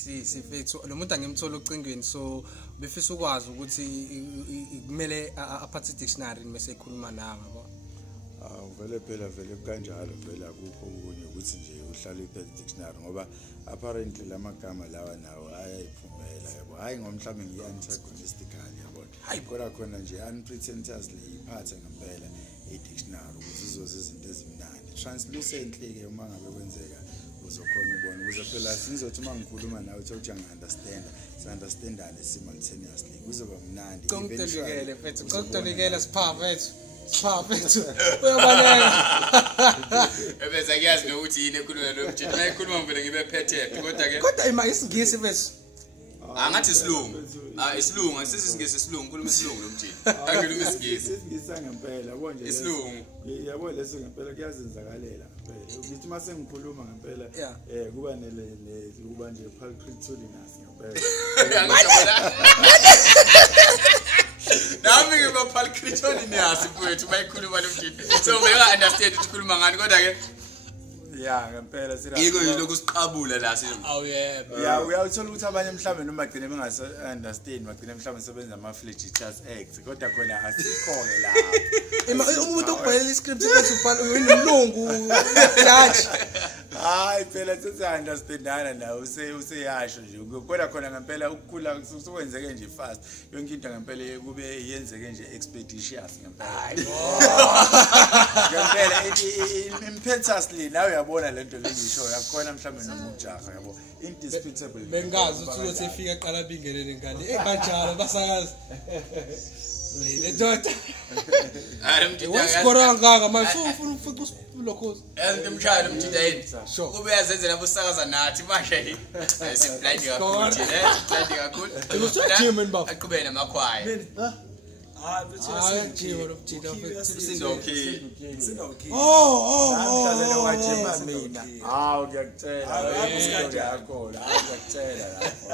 sifethu lo muntu angimthola ocingweni so befisa ukwazi ukuthi kumele aphathe dictionary bese ekhuluma nawe yabo. Vele kanjalo vele akukho okunye ukuthi nje uhlale uphethe dictionary ngoba apparently lamagama lawa nawo ayayiphumela yabo. Hayi ngomhlawumbe ngi-antagonistically yabo. Kodwa khona nje unpretentiously iphathe ngempela i-dictionary ukuthi izoze izinto ezimnandi. Translucently ke uma ngabe kwenzeka uzokhona ubona ukuze phela sizothi uma ngikhuluma nawe uthi understandane simultaneously kuzoba mnandi. Kontolikele mfethu, kontolikele sipha fethu uyabaleka ebese kuyazi nokuthi yini ekhuluma lo mthetho la ekhuluma ngivele ngibe phethe kodwa ima isingisi fethu angathi isilungu isilungu asisingisi isilungu ngikhuluma isilungu lo mthetho angikhuluma isingisi isingisa ngempela yabo nje isilungu yabo leso ngempela kuyazenzakalela ngempela ukuthi mase ngikhuluma ngempela kuba kuba nje palcritulinous ngempela nami ngiba palcritulinous mfowethu bayikhuluma lo mthetho so ngeke understand ukuthi ukhuluma ngani kodwa ke ngempela sira yiko lokhu siqabula la yebo uyawuthola ukuthi abanye mhlawumbe noma bagcine bengase understand bagcine mhlawumbe sebenza ama flagitious acts kodwa khona asikho ke la umuntu obhalela iscript ethi ubhala uyinilungu judge hayi phela sithi understandana nawe useyasho nje kodwa khona ngempela ukukhula kusokwenzeke nje fast yonke into ngempela kube yenzeke nje expeditious ngempela ngempela impetuously nawe uyabona lento lengisho yakhona mhlawumbe noma ujaha yabo indisputable bengazi ukuthi uyosefika eqala bingelele ngane kanjalo basakazi le dota wasikora ngaka manje ufuna ufica lokho ngimshaya lo mthetho yini kube yazenzela busakaza nathi manje siblind kakhulu blind kakhulu aqhubeke namakhwaya nje lo mthetho okay mdlalelo wajima mina ngiyakutshela yakho la ngiyakutshela lapho